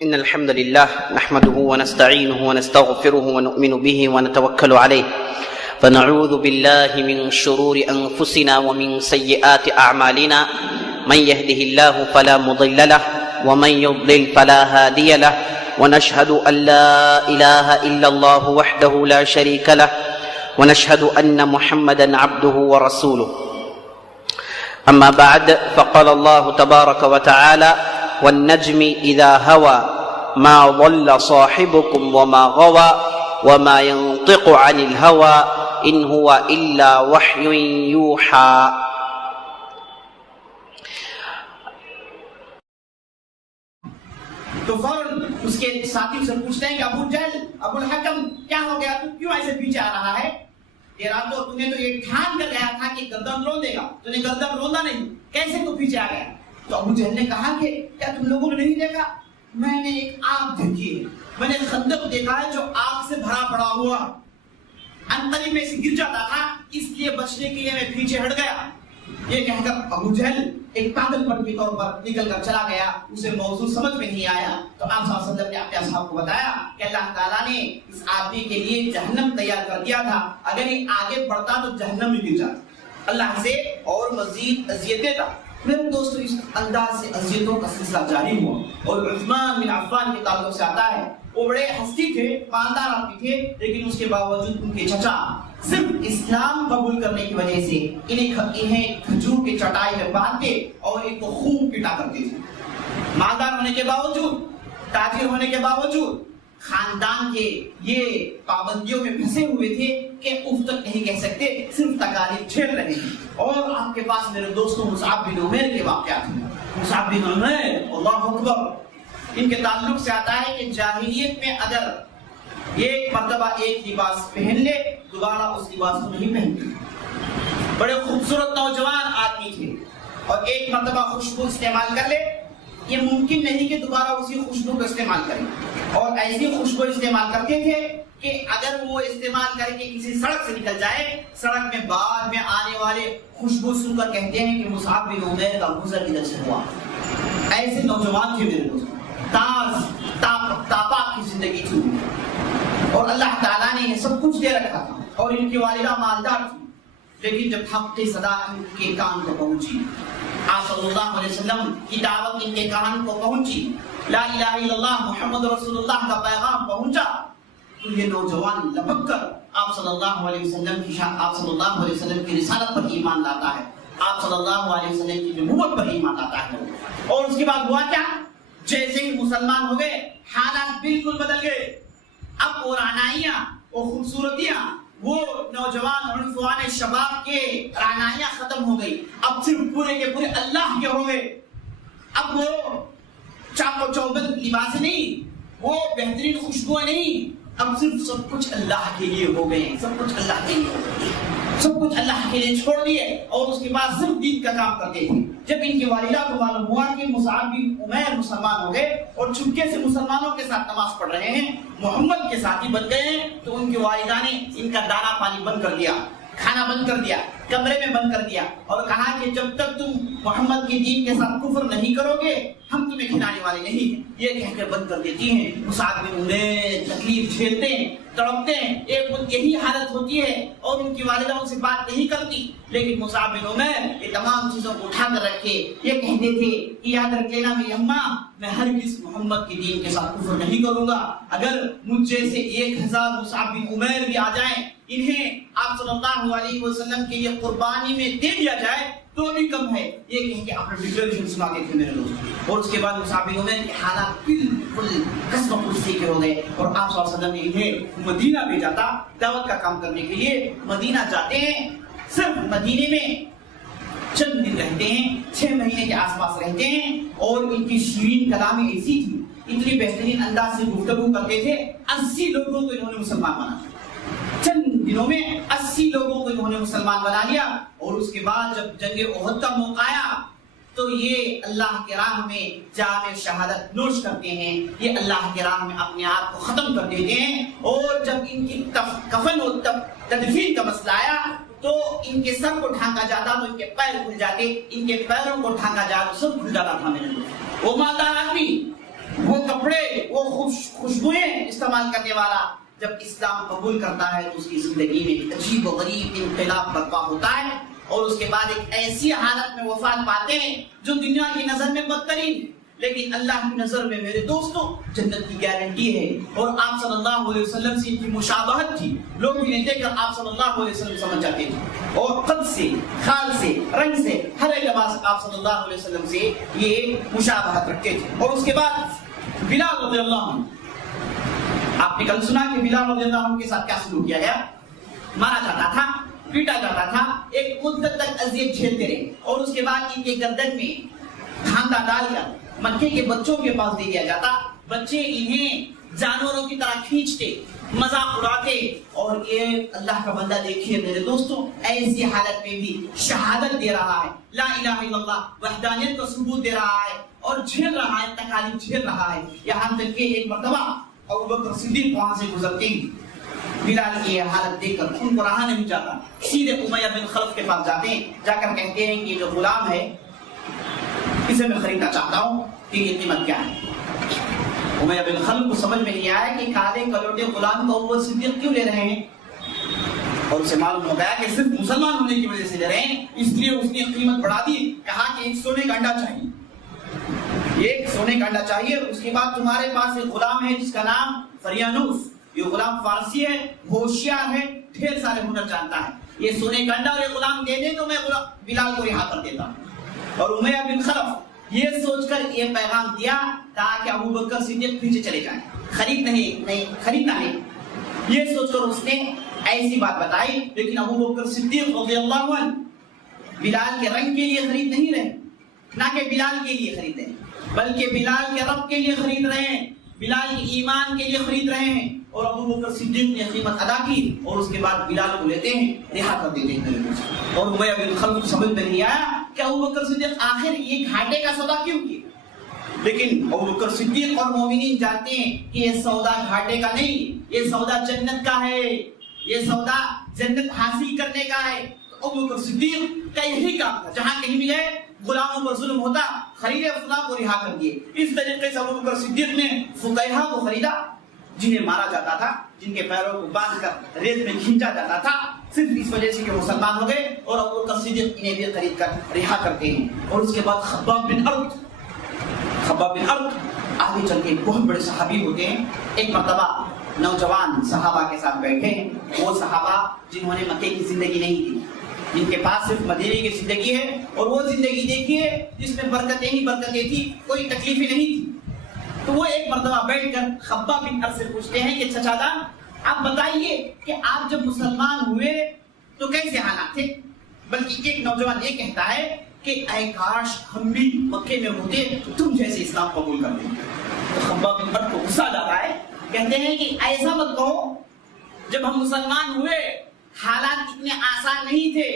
إن الحمد لله نحمده ونستعينه ونستغفره ونؤمن به ونتوكل عليه فنعوذ بالله من شرور أنفسنا ومن سيئات أعمالنا من يهده الله فلا مضل له ومن يضلل فلا هادي له ونشهد أن لا إله إلا الله وحده لا شريك له ونشهد أن محمدا عبده ورسوله أما بعد فقال الله تبارك وتعالى والنجم إذا هوى ما ضل صاحبكم وما غوى وما ينطق عن الهوى إن هو إلا وحي يوحى. تو فوراً اس کے ساتھی سے پوچھتے ہیں کہ ابو جہل ابو الحکم کیا ہو گیا، تو کیوں ایسے پیچھے آ رہا ہے؟ تیرا تو تم نے تو یہ ٹھان کر گیا تھا کہ گردن رون دے گا، تو نے گردن روندا نہیں، کیسے تو پیچھے آ گیا؟ تو ابو جہل نے کہا کہ کیا تم لوگوں نے نہیں دیکھا، میں نے ایک آگ دیکھی ہے، میں نے خندق دیکھا ہے جو آگ سے بھرا پڑا ہوا، انتری میں سے گر جاتا تھا، اس لیے بچنے کے لیے میں پیچھے ہٹ گیا۔ یہ کہہ کر ابو جہل ایک پاگل پن کے طور پر نکل کر چلا گیا، اسے موضوع سمجھ میں نہیں آیا۔ تو آپ صلی اللہ علیہ وسلم نے اپنے اصحاب کو بتایا کہ اللہ تعالیٰ نے اس آدمی کے لیے جہنم تیار کر دیا تھا، اگر یہ آگے بڑھتا تو جہنم میں گر جاتا، اللہ سے اور مزید اذیت دیتا۔ میرے دوستو، اس انداز سے اذیتوں کا سلسلہ جاری ہوا، اور عثمان بن عفان کے تعلق سے آتا ہے، وہ بڑے ہستی تھے، مالدار آدمی تھے، لیکن اس کے باوجود ان کے چچا صرف اسلام قبول کرنے کی وجہ سے انہیں کھجور کے چٹائی میں باندھتے اور ان کو خوب پٹا کرتے تھے۔ مالدار ہونے کے باوجود، تاجر ہونے کے باوجود خاندان کے یہ پابندیوں میں پھنسے ہوئے تھے کہ اف تک نہیں کہہ سکتے، صرف تکالیف جھیل رہے ہیں۔ اور آپ کے پاس میرے دوستوں مصعب بن عمیر کے واقعات ہیں۔ مصعب بن عمیر اللہ اکبر، ان کے تعلق سے آتا ہے کہ جاہلیت میں اگر ایک مرتبہ ایک لباس پہن لے دوبارہ اس لباس کو نہیں پہنتے، بڑے خوبصورت نوجوان آدمی تھے، اور ایک مرتبہ خوشبو استعمال کر لے یہ ممکن نہیں کہ دوبارہ اسی خوشبو کو استعمال کریں، اور ایسی خوشبو استعمال کرتے تھے کہ اگر وہ استعمال کر کے کسی سڑک سے نکل جائے، سڑک میں بعد میں آنے والے خوشبو سن کر کہتے ہیں کہ مصعب بن عمیر کا گزر ادھر سے ہوا۔ ایسے نوجوان تھے میرے دوست، تاپا کی زندگی تھی، اور اللہ تعالیٰ نے انہیں سب کچھ دے رکھا تھا، اور ان کی والدہ مالدار تھی، لیکن جب حق کی صدا ان کے کان کو پہنچی، آپ صلی اللہ علیہ وسلم کی دعوت ان کے کان کو پہنچی، لا الہ الا اللہ محمد رسول اللہ کا پیغام پہنچا، تو یہ نوجوان لپک کر آپ صلی اللہ علیہ وسلم کی رسالت پر ایمان لاتا ہے، آپ صلی اللہ علیہ وسلم کی نبوت پر ایمان لاتا ہے۔ اور اس کے بعد ہوا کیا؟ جیسے ہی مسلمان ہو گئے حالات بالکل بدل گئے، اب وہ رعنائیاں، وہ خوبصورتیاں، وہ نوجوان عنفوان شباب کے رعنائیاں ختم ہو گئی، اب صرف پورے کے پورے اللہ کے ہو گئے۔ اب وہ چاق و چوبند لباس نہیں، وہ بہترین خوشبوئیں نہیں، اب صرف سب کچھ اللہ کے لیے ہو گئے، سب کچھ اللہ کے لیے ہو گئے، سب کچھ اللہ کے لیے چھوڑ دیے، اور اس کے بعد صرف دین کا کام کرتے تھے۔ جب ان کی والدہ کو معلوم ہوا کہ مصعب بن عمیر مسلمان ہو گئے اور چپکے سے مسلمانوں کے ساتھ نماز پڑھ رہے ہیں، محمد کے ساتھی بن گئے ہیں، تو ان کی والدہ نے ان کا دانا پانی بند کر دیا، کھانا بند کر دیا، کمرے میں بند کر دیا، اور کہا کہ جب تک تم محمد کے دین کے ساتھ کفر نہیں کرو گے ہم تمہیں کھلانے والے نہیں ہیں، یہ کہہ کر بند کر دیتی ہیں۔ مصعب بن عمیر تکلیف جھیلتے ہیں، تڑپتے ہیں، ایک وقت یہی حالت ہوتی ہے، اور ان کی والدہ ان سے بات نہیں کرتی، لیکن مصعب بن عمیر یہ تمام چیزوں کو اٹھا کر رکھے، یہ کہتے تھے کہ یاد رکھ لینا میری اماں، میں ہرگز محمد کے دین کے ساتھ کفر نہیں کروں گا، اگر مجھ جیسے 1000 مصعب بن عمیر بھی آ جائیں، انہیں آپ صلی اللہ علیہ وسلم کے یہ قربانی میں دے دیا جائے تو بھی کم ہے، یہ کہیں کہ آپ نے ڈکلیریشن سناتے تھے میرے دوست۔ اور اس کے بعد مصعب بن عمیر کے حالات بالکل قسم کرسی کے ہو گئے، اور آپ صلی اللہ علیہ وسلم نے انہیں مدینہ بھیجا تھا دعوت کا کام کرنے کے لیے۔ مدینہ جاتے ہیں، صرف مدینے میں چند دن رہتے ہیں، 6 مہینے کے آس پاس رہتے ہیں، اور ان کی شیرین کلامی ایسی تھی، اتنی بہترین انداز سے گفتگو کرتے تھے، 80 لوگوں کو انہوں نے مسلمان بنا دیا، چند دنوں میں 80 لوگوں کو انہوں نے مسلمان بنا لیا۔ اور اس کے بعد جب جنگ احد کا موقع آیا تو یہ اللہ کے راہ میں جام شہادت نوش کرتے ہیں، یہ اللہ کے راہ میں اپنے آپ کو ختم کر دیتے ہیں۔ اور جب ان کی کفن و تدفین کا مسئلہ آیا تو ان کے سر کو ڈھانکا جاتا تو ان کے پیر کھل جاتے، ان کے پیروں کو ڈھانکا جاتا تو سب کھل جاتا تھا۔ میرے وہ مالدار آدمی، وہ کپڑے، وہ خوشبوئیں استعمال کرنے والا جب اسلام قبول کرتا ہے تو اس کی زندگی میں ایک عجیب و غریب انقلاب برپا ہوتا ہے، اور اس کے بعد ایک ایسی حالت میں وفات پاتے ہیں جو دنیا کی نظر میں بدترین، لیکن اللہ کی نظر میں میرے دوستوں جنت کی گارنٹی ہے۔ اور آپ صلی اللہ علیہ وسلم سے ان کی مشابہت تھی، لوگ انہیں دیکھ کر آپ صلی اللہ علیہ وسلم سمجھ جاتے تھے، اور قد سے، خال سے، رنگ سے، ہر ایک لباس آپ صلی اللہ علیہ وسلم سے یہ مشابہت رکھتے تھے۔ اور اس کے بعد بلال رضی اللہ عنہ، آپ نے کل سنا کہ بلال رضی اللہ عنہ کے ساتھ کیا سلوک کیا گیا، مارا جاتا تھا، پیٹا جاتا تھا، ایک مدت تک اذیت جھیلتے رہے، اور اس کے بعد ان کے گردن میں دھاندا ڈال کر مکے کے بچوں کے پاس دے دیا جاتا، بچے انہیں جانوروں کی طرح کھینچتے، مذاق اڑاتے، اور یہ اللہ کا بندہ دیکھیے میرے دوستوں ایسی حالت میں بھی شہادت دے رہا ہے، لا الہ الا اللہ وحدانیت کا ثبوت دے رہا ہے، اور جھیل رہا ہے، تکالیف جھیل رہا ہے۔ یہاں تک کہ ایک مرتبہ ابوبکر صدیق وہاں سے گزرتے ہیں، بلال کی یہ حالت دیکھ کر ان کو رہا نہیں جاتا، سیدھے امیہ بن خلف کے پاس جاتے ہیں، جا کر کہتے ہیں کہ جو غلام ہے اسے میں خریدنا چاہتا ہوں کہ یہ قیمت کیا ہے۔ امیہ بن خلف کو سمجھ میں نہیں آیا کہ کالے کلوٹے غلام کو ابوبکر صدیق کیوں لے رہے ہیں، اور اسے معلوم ہو گیا کہ صرف مسلمان ہونے کی وجہ سے لے رہے ہیں، اس لیے اس نے قیمت بڑھا دی، کہا کہ ایک سونے کا انڈا چاہیے، ایک سونے کا انڈا چاہیے، اس کے بعد تمہارے پاس ایک غلام ہے جس کا نام فریانوس، یہ غلام فارسی ہے، ہوشیار ہے، ڈھیر سارے ہنر جانتا ہے، یہ سونے کا انڈا اور یہ غلام دے دیں تو میں بلال کو رہا کر دیتا ہوں۔ اور امیہ بن خلف یہ سوچ کر یہ پیغام دیا تاکہ ابوبکر صدیق پیچھے چلے جائیں، خریدنا نہیں، یہ سوچ کر اس نے ایسی بات بتائی، لیکن ابوبکر صدیق رضی اللہ عنہ بلال کے رنگ کے لیے خرید نہیں رہے، نہ کہ بلال کے لیے خرید رہے، بلکہ بلال کے رب کے لیے خرید رہے ہیں، بلال کے ایمان کے لیے خرید رہے ہیں، اور ابوبکر صدیق نے قیمت ادا کی، اور اس کے بعد بلال کو لیتے ہیں، رہا کر دیتے ہیں۔ اور امیہ بن خلف کو سمجھ میں نہیں آیا کہ ابوبکر صدیق آخر یہ گھاٹے کا سودا کیوں کیا، لیکن ابوبکر صدیق اور مومنین جانتے ہیں کہ یہ سودا گھاٹے کا نہیں، یہ سودا جنت کا ہے، یہ سودا جنت حاصل کرنے کا ہے۔ ابوبکر صدیق کا یہی کام تھا، جہاں کہیں بھی گئے غلاموں پر ظلم ہوتا، خریدے فلاں کو رہا کر دیے۔ اس طریقے سے ابوبکر صدیق نے فقیہا کو خریدا، جنہیں مارا جاتا تھا، جن کے پیروں کو باندھ کر ریت میں کھینچا جاتا تھا، صرف اس وجہ سے کہ مسلمان ہو گئے، اور ابوبکر صدیق انہیں بھی خرید کر رہا کرتے ہیں۔ اور اس کے بعد خباب بن ارد آگے چل کے بہت بڑے صحابی ہوتے ہیں۔ ایک مرتبہ نوجوان صحابہ کے ساتھ بیٹھے، وہ صحابہ جنہوں نے مکے کی زندگی نہیں دی، جن کے پاس صرف مدینے کی زندگی ہے، اور وہ زندگی دیکھیے جس میں برکتیں ہی برکتیں تھی، کوئی تکلیفیں نہیں تھی۔ تو وہ ایک مرتبہ بیٹھ کر خباب بن ارد سے پوچھتے ہیں کہ چچا جان آپ بتائیے کہ آپ جب مسلمان ہوئے تو کیسے حالات تھے؟ بلکہ ایک نوجوان یہ کہتا ہے کہ اے کاش ہم بھی مکے میں ہوتے تو تم جیسے اسلام قبول کرتے۔ تو خباب بن ارد کو غصہ آ جاتا ہے، کہتے ہیں کہ ایسا مت کہو، جب ہم مسلمان ہوئے حالات اتنے آسان نہیں تھے،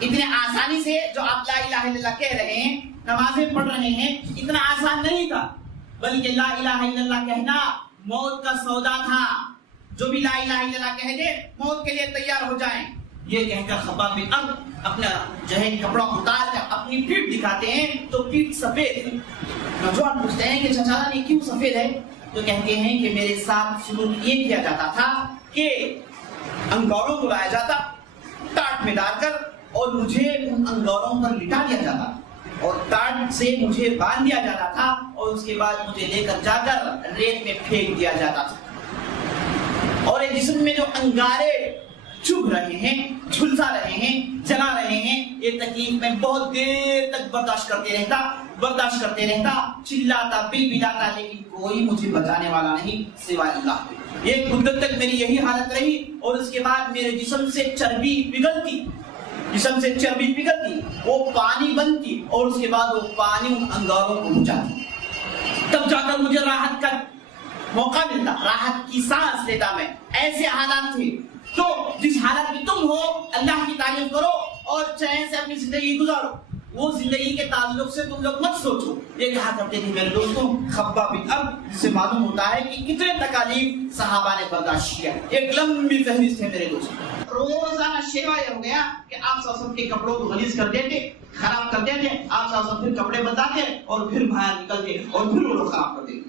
اتنے آسانی سے جو آپ لا الہ الا اللہ کہہ رہے ہیں، نمازیں پڑھ رہے ہیں، اتنا آسان نہیں تھا، بلکہ لا الہ الا اللہ کہنا موت کا سودا تھا، جو بھی لا الہ الا اللہ کہہ دے موت کے لیے تیار ہو جائیں۔ یہ کہہ کر خباب بن ارد اپنا جو ہے کپڑا اتار کر اپنی پیٹھ دکھاتے ہیں تو پیٹھ سفید ہے۔ نوجوان پوچھتے ہیں کہ چچا جان یہ کیوں سفید ہے؟ تو کہتے ہیں کہ میرے ساتھ سلوک یہ کیا جاتا تھا کہ انگوروں کو لایا جاتا ٹاٹ میں ڈال کر، اور مجھے ان انگوروں پر لٹا دیا جاتا، اور ٹاٹ سے مجھے باندھ دیا جاتا تھا، اور اس کے بعد مجھے لے کر جا کر ریت میں پھینک دیا جاتا تھا، اور ایک جسم میں جو انگارے چبھ رہے ہیں، جھلسا رہے ہیں، جلا رہے ہیں، یہ تکلیف میں بہت دیر تک برداشت کرتے رہتا، چلاتا بل بلاتا، لیکن کوئی مجھے بچانے والا نہیں سوائے اللہ۔ ایک مدت تک میری یہی حالت رہی، اور اس کے بعد میرے جسم سے چربی پگھلتی، وہ پانی بنتی، اور اس کے بعد وہ پانی ان انگاروں کو بجھاتی، تب جا کر مجھے راحت کا موقع ملتا، راحت کی سانس لیتا میں۔ ایسے حالات تھے، تو جس حالت میں تم ہو اللہ کی تعریف کرو اور چین سے اپنی زندگی گزارو، وہ زندگی کے تعلق سے تم لوگ مت سوچو۔ یہ کہا کرتے تھے میرے دوستوں خباب بن ارد، جس سے معلوم ہوتا ہے کہ کتنے تکالیف صحابہ نے برداشت کیا۔ ایک لمبی فہرست ہے میرے دوستوں۔ روزانہ شیوا یہ ہو گیا کہ آپ صلی اللہ علیہ وسلم کے کپڑوں کو غلیظ کر دیتے، خراب کر دیتے، آپ صلی اللہ علیہ وسلم پھر کپڑے بتاتے اور پھر باہر نکلتے اور پھر وہ لوگ خراب کر دیتے۔